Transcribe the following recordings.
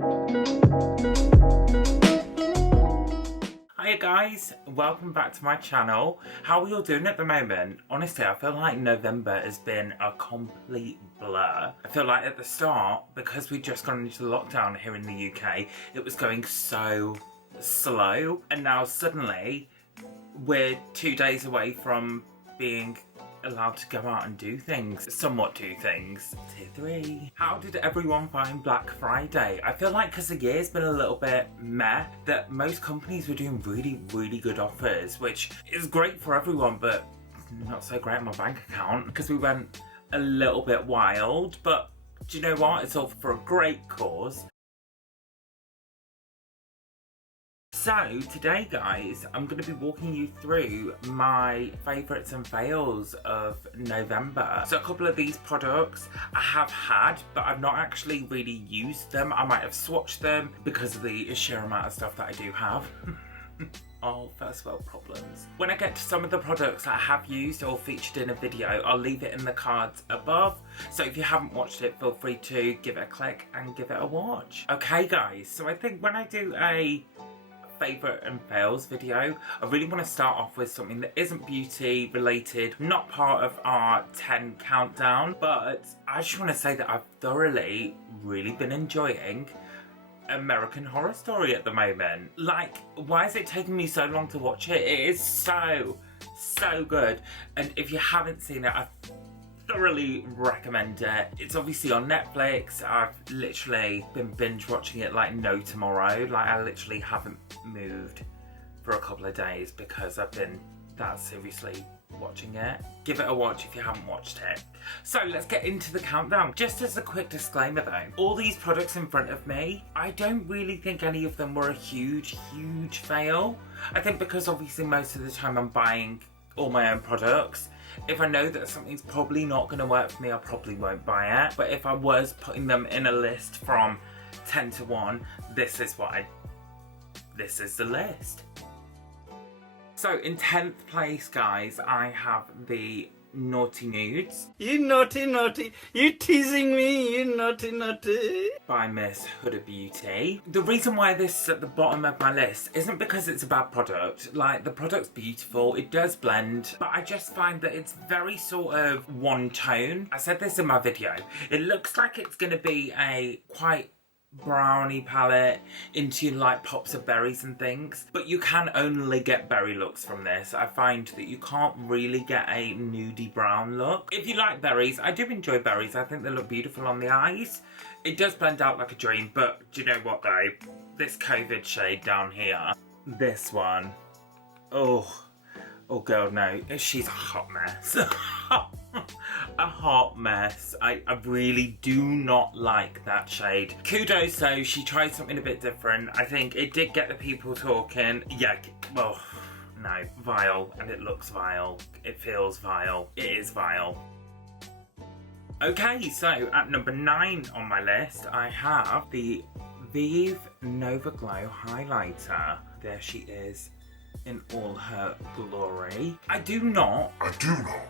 Hiya guys, welcome back to my channel. How are you all doing at the moment? Honestly, I feel like November has been a complete blur. I feel like at the start, because we'd just gone into lockdown here in the UK, it was going so slow, and now suddenly we're 2 days away from being allowed to go out and do things, somewhat do things. Tier 3. How did everyone find Black Friday? I feel like because the year's been a little bit meh, that most companies were doing really good offers, which is great for everyone, but not so great on my bank account because we went a little bit wild. But do you know what? It's all for a great cause. So today guys, I'm going to be walking you through my favourites and fails of November. So a couple of these products I have had, but I've not actually really used them. I might have swatched them because of the sheer amount of stuff that I do have. Oh, first world problems. When I get to some of the products that I have used or featured in a video, I'll leave it in the cards above. So if you haven't watched it, feel free to give it a click and give it a watch. Okay guys, so I think when I do a favourite and fails video, I really want to start off with something that isn't beauty related, not part of our 10 countdown, but I just want to say that I've thoroughly really been enjoying American Horror Story at the moment. Like, why is it taking me so long to watch it? It is so good, and if you haven't seen it, I thoroughly recommend it. It's obviously on Netflix. I've literally been binge watching it like no tomorrow. Like, I literally haven't moved for a couple of days because I've been that seriously watching it. Give it a watch if you haven't watched it. So let's get into the countdown. Just as a quick disclaimer though, all these products in front of me, I don't really think any of them were a huge fail. I think because obviously most of the time I'm buying all my own products. If I know that something's probably not going to work for me, I probably won't buy it. But if I was putting them in a list from 10 to 1, this is the list. So in 10th place, guys, I have the Naughty Nudes. You naughty, you teasing me, you naughty. By Miss Huda Beauty. The reason why this is at the bottom of my list isn't because it's a bad product. Like, the product's beautiful, it does blend, but I just find that it's very sort of one tone. I said this in my video. It looks like it's going to be a quite browny palette into like pops of berries and things, but you can only get berry looks from this. I find that you can't really get a nudie brown look. If you like berries, I do enjoy berries. I think they look beautiful on the eyes. It does blend out like a dream, but do you know what though? This COVID shade down here, this one, oh girl, no, she's a hot mess. A hot mess. I really do not like that shade. Kudos though, she tried something a bit different. I think it did get the people talking. Yeah, well, no, vile, and it looks vile. It feels vile. It is vile. Okay, so at number 9 on my list, I have the Vieve Nova Glow Highlighter. There she is in all her glory. I do not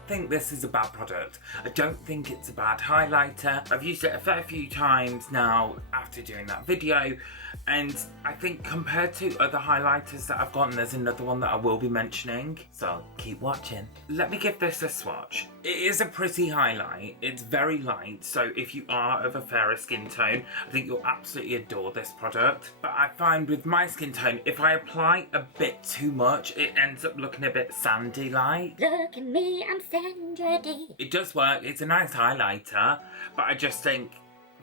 think this is a bad product. I don't think it's a bad highlighter. I've used it a fair few times now after doing that video, and I think compared to other highlighters that I've gotten, there's another one that I will be mentioning, so keep watching. Let me give this a swatch. It is a pretty highlight. It's very light, so if you are of a fairer skin tone, I think you'll absolutely adore this product. But I find with my skin tone, if I apply a bit too much, it ends up looking a bit sandy like. Look at me, I'm sandy. It does work, it's a nice highlighter, but I just think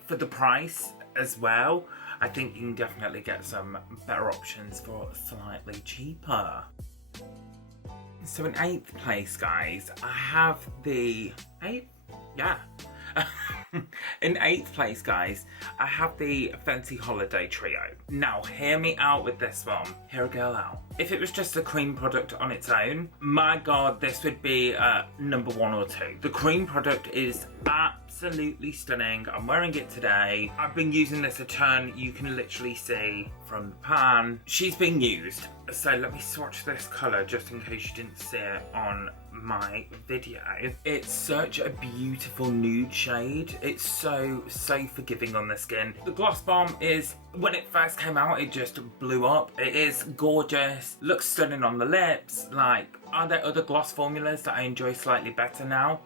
for the price as well, I think you can definitely get some better options for slightly cheaper. So in 8th place, guys, I have the 8th? Yeah. In 8th place, guys, I have the Fenty Holiday Trio. Now, hear me out with this one. Hear a girl out. If it was just a cream product on its own, my god, this would be number 1 or 2. The cream product is absolutely absolutely stunning. I'm wearing it today. I've been using this a ton. You can literally see from the pan. She's being used. So let me swatch this colour just in case you didn't see it on my video. It's such a beautiful nude shade. It's so forgiving on the skin. The gloss bomb is, when it first came out, it just blew up. It is gorgeous, looks stunning on the lips. Like, are there other gloss formulas that I enjoy slightly better now?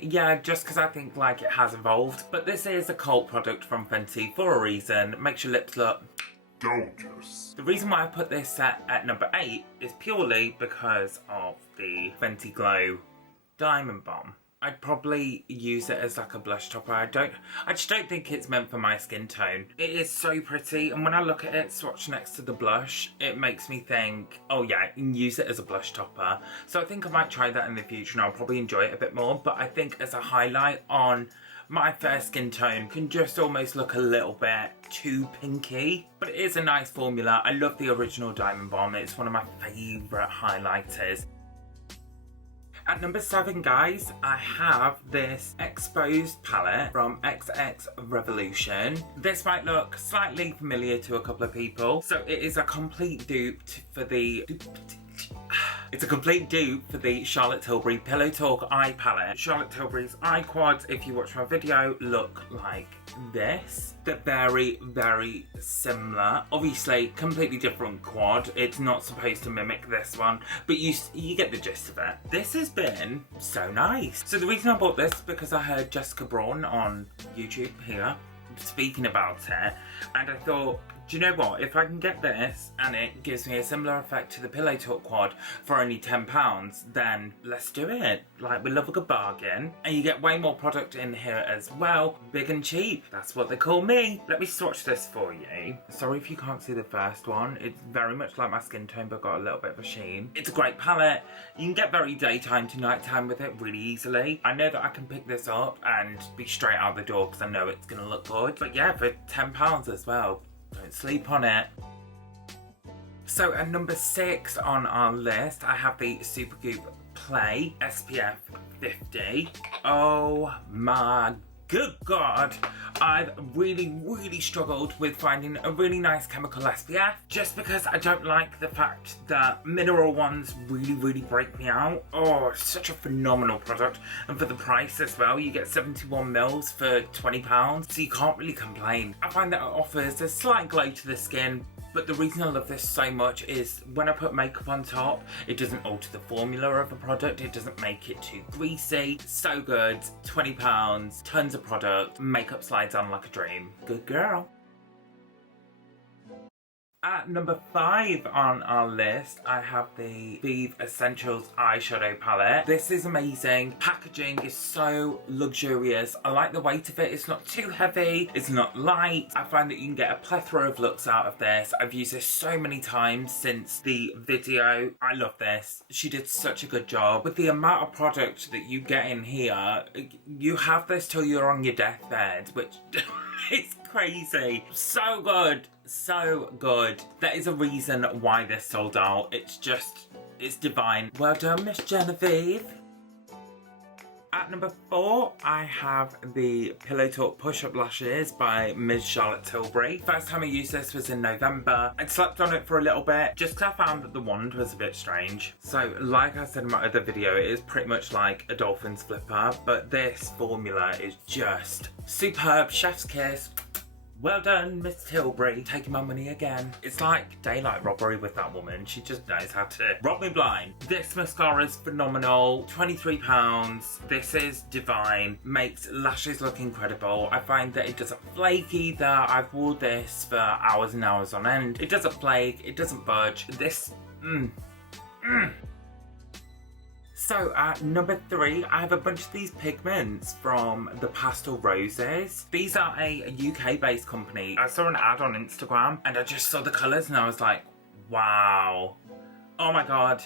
Yeah, just because I think like it has evolved. But this is a cult product from Fenty for a reason. Makes your lips look gorgeous. The reason why I put this at number 8 is purely because of the Fenty Glow Diamond Bomb. I'd probably use it as like a blush topper. I just don't think it's meant for my skin tone. It is so pretty, and when I look at it swatched next to the blush, it makes me think, oh yeah, you can use it as a blush topper. So I think I might try that in the future, and I'll probably enjoy it a bit more. But I think as a highlight on my fair skin tone, can just almost look a little bit too pinky. But it is a nice formula. I love the original Diamond Bomb. It's one of my favourite highlighters. At number 7, guys, I have this XXposed palette from XX Revolution. This might look slightly familiar to a couple of people. So it is a complete dupe for the... It's a complete dupe for the Charlotte Tilbury Pillow Talk eye palette. Charlotte Tilbury's eye quads, if you watch my video, look like this. They're very similar. Obviously, completely different quad. It's not supposed to mimic this one, but you get the gist of it. This has been so nice. So the reason I bought this is because I heard Jessica Braun on YouTube here speaking about it, and I thought, do you know what, if I can get this and it gives me a similar effect to the Pillow Talk quad for only £10, then let's do it. Like, we love a good bargain, and you get way more product in here as well. Big and cheap, that's what they call me. Let me swatch this for you. Sorry if you can't see the first one. It's very much like my skin tone, but got a little bit of a sheen. It's a great palette. You can get very daytime to nighttime with it really easily. I know that I can pick this up and be straight out the door because I know it's gonna look good. But yeah, for £10 as well. Don't sleep on it. So at number 6 on our list, I have the Supergoop Play SPF 50. Oh my good God. I've really struggled with finding a really nice chemical SPF, just because I don't like the fact that mineral ones really break me out. Oh, it's such a phenomenal product, and for the price as well, you get 71 mils for £20, so you can't really complain. I find that it offers a slight glow to the skin, but the reason I love this so much is when I put makeup on top, it doesn't alter the formula of the product, it doesn't make it too greasy. So good, £20, tons of product, makeup slides on like a dream. Good girl. At number 5 on our list, I have the Vieve Essentials eyeshadow palette. This is amazing. Packaging is so luxurious. I like the weight of it. It's not too heavy. It's not light. I find that you can get a plethora of looks out of this. I've used this so many times since the video. I love this. She did such a good job. With the amount of product that you get in here, you have this till you're on your deathbed, which is crazy. So good. So good. There is a reason why this sold out. It's divine. Well done, Miss Genevieve. At number 4, I have the Pillow Talk Push-Up Lashes by Ms. Charlotte Tilbury. First time I used this was in November. I'd slept on it for a little bit, just because I found that the wand was a bit strange. So, like I said in my other video, it is pretty much like a dolphin's flipper, but this formula is just superb. Chef's kiss. Well done, Miss Tilbury, taking my money again. It's like daylight robbery with that woman. She just knows how to rob me blind. This mascara is phenomenal. £23. This is divine. Makes lashes look incredible. I find that it doesn't flake either. I've worn this for hours and hours on end. It doesn't flake. It doesn't budge. This, So at number 3, I have a bunch of these pigments from the Pastel Roses. These are a UK-based company. I saw an ad on Instagram and I just saw the colours and I was like, wow. Oh my God,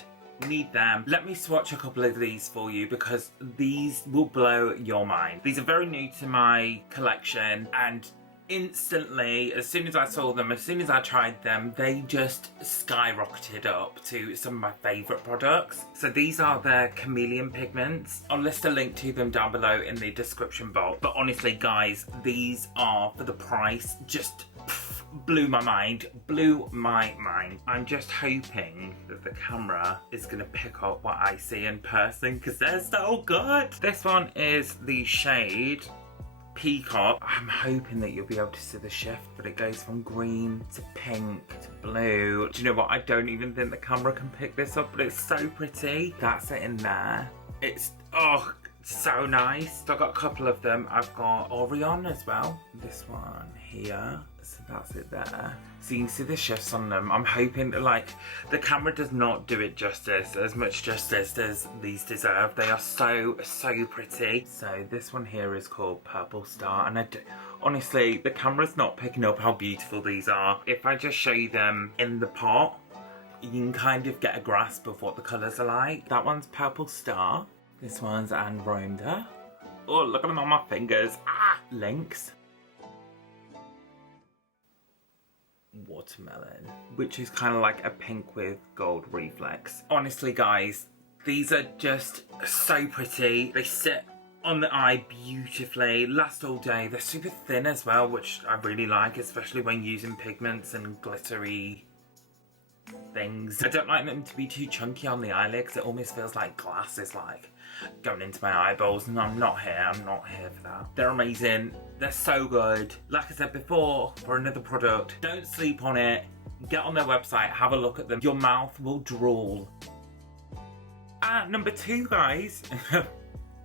need them. Let me swatch a couple of these for you because these will blow your mind. These are very new to my collection and instantly, as soon as I saw them, as soon as I tried them, they just skyrocketed up to some of my favourite products. So these are their Chameleon pigments. I'll list a link to them down below in the description box. But honestly guys, these are, for the price, just blew my mind. I'm just hoping that the camera is going to pick up what I see in person because they're so good. This one is the shade Pecan. I'm hoping that you'll be able to see the shift, but it goes from green to pink to blue. Do you know what? I don't even think the camera can pick this up, but it's so pretty. That's it in there. It's, oh, so nice. So I've got a couple of them. I've got Orion as well. This one here. So that's it there. So you can see the shifts on them. I'm hoping that, like, the camera does not do it justice, as much justice as these deserve. They are so pretty. So this one here is called Purple Star, and honestly, the camera's not picking up how beautiful these are. If I just show you them in the pot, you can kind of get a grasp of what the colours are like. That one's Purple Star. This one's Andromeda. Oh, look at them on my fingers. Ah! Lynx. Watermelon, which is kind of like a pink with gold reflex. Honestly guys, these are just so pretty. They sit on the eye beautifully, last all day. They're super thin as well, which I really like, especially when using pigments and glittery things. I don't like them to be too chunky on the eyelid because it almost feels like glass is like going into my eyeballs, and I'm not here for that. They're amazing, they're so good. Like I said before, for another product, don't sleep on it. Get on their website, have a look at them. Your mouth will drool. Number 2 guys.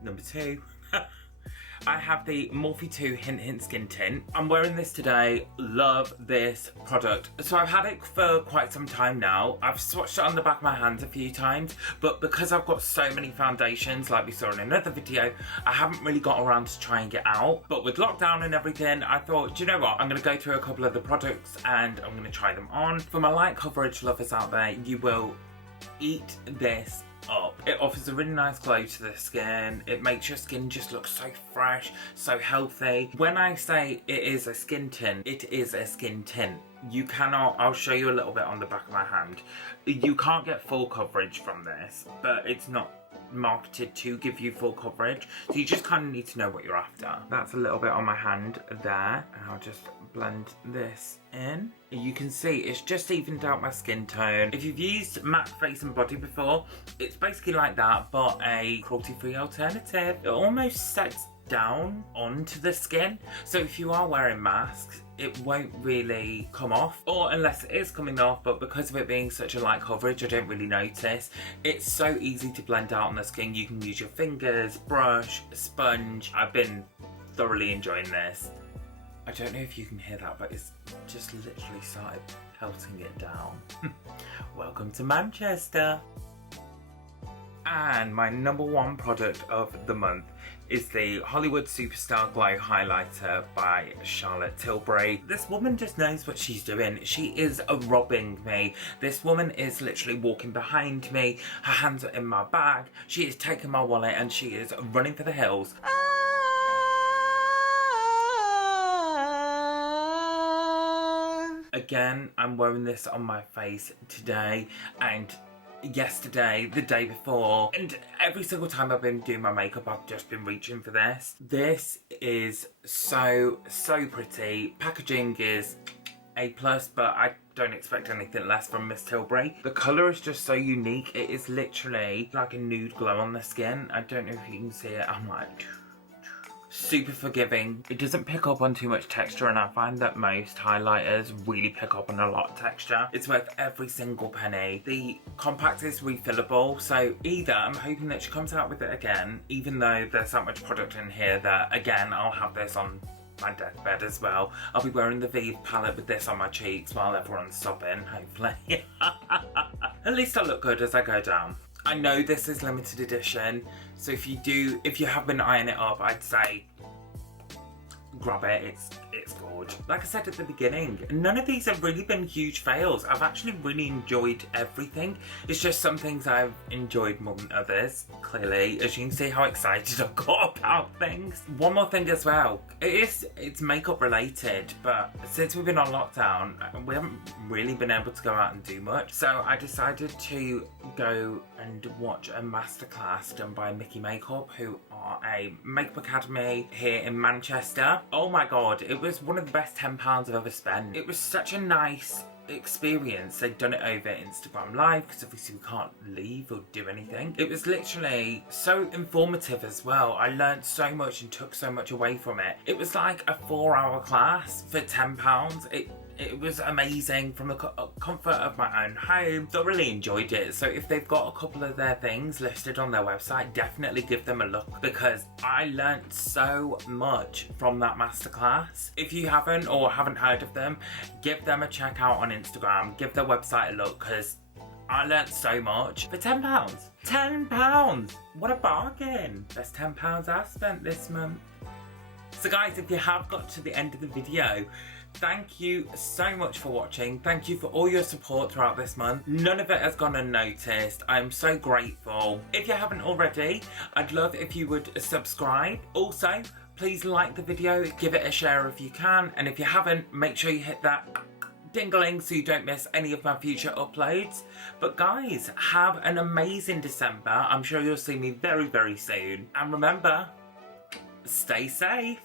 Number 2. I have the Morphe 2 Hint Hint Skin Tint. I'm wearing this today. Love this product. So I've had it for quite some time now. I've swatched it on the back of my hands a few times, but because I've got so many foundations, like we saw in another video, I haven't really got around to trying it out. But with lockdown and everything, I thought, do you know what? I'm going to go through a couple of the products and I'm going to try them on. For my light coverage lovers out there, you will eat this up. It offers a really nice glow to the skin. It makes your skin just look so fresh, so healthy. When I say it is a skin tint, it is a skin tint. You cannot, I'll show you a little bit on the back of my hand. You can't get full coverage from this, but it's not marketed to give you full coverage, so you just kind of need to know what you're after. That's a little bit on my hand there, and I'll just blend this in. You can see it's just evened out my skin tone. If you've used matte face and body before, it's basically like that, but a cruelty-free alternative. It almost sets down onto the skin, so if you are wearing masks, it won't really come off, or unless it is coming off, but because of it being such a light coverage, I don't really notice. It's so easy to blend out on the skin. You can use your fingers, brush, sponge. I've been thoroughly enjoying this. I don't know if you can hear that, but it's just literally started pelting it down. Welcome to Manchester. And my number 1 product of the month is the Hollywood Superstar Glow Highlighter by Charlotte Tilbury. This woman just knows what she's doing. She is robbing me. This woman is literally walking behind me. Her hands are in my bag. She is taking my wallet and she is running for the hills. Again, I'm wearing this on my face today and yesterday, the day before, and every single time I've been doing my makeup, I've just been reaching for this. This is so pretty. Packaging is A+, but I don't expect anything less from Miss Tilbury. The colour is just so unique. It is literally like a nude glow on the skin. I don't know if you can see it. I'm like super forgiving. It doesn't pick up on too much texture, and I find that most highlighters really pick up on a lot of texture. It's worth every single penny. The compact is refillable, so either I'm hoping that she comes out with it again, even though there's that much product in here that, again, I'll have this on my deathbed as well. I'll be wearing the Vieve palette with this on my cheeks while everyone's sobbing, hopefully. At least I look good as I go down. I know this is limited edition, so if you have been eyeing it up, I'd say grab it, it's good. Like I said at the beginning, none of these have really been huge fails. I've actually really enjoyed everything. It's just some things I've enjoyed more than others, clearly, as you can see how excited I've got about things. One more thing as well, it's makeup related, but since we've been on lockdown, we haven't really been able to go out and do much. So I decided to go and watch a masterclass done by Mickey Makeup, who are a makeup academy here in Manchester. Oh my god, it was one of the best £10 I've ever spent. It was such a nice experience. They'd done it over Instagram Live because obviously we can't leave or do anything. It was literally so informative as well. I learned so much and took so much away from it. It was like a 4-hour class for £10. It was amazing from the comfort of my own home. Thoroughly enjoyed it. So if they've got a couple of their things listed on their website, definitely give them a look because I learnt so much from that masterclass. If you haven't or haven't heard of them, give them a check out on Instagram. Give their website a look because I learnt so much for £10. £10! What a bargain! Best £10 I've spent this month. So guys, if you have got to the end of the video, thank you so much for watching. Thank you for all your support throughout this month. None of it has gone unnoticed. I'm so grateful. If you haven't already, I'd love if you would subscribe. Also, please like the video, give it a share if you can. And if you haven't, make sure you hit that ding-a-ling so you don't miss any of my future uploads. But guys, have an amazing December. I'm sure you'll see me very, very soon. And remember, stay safe.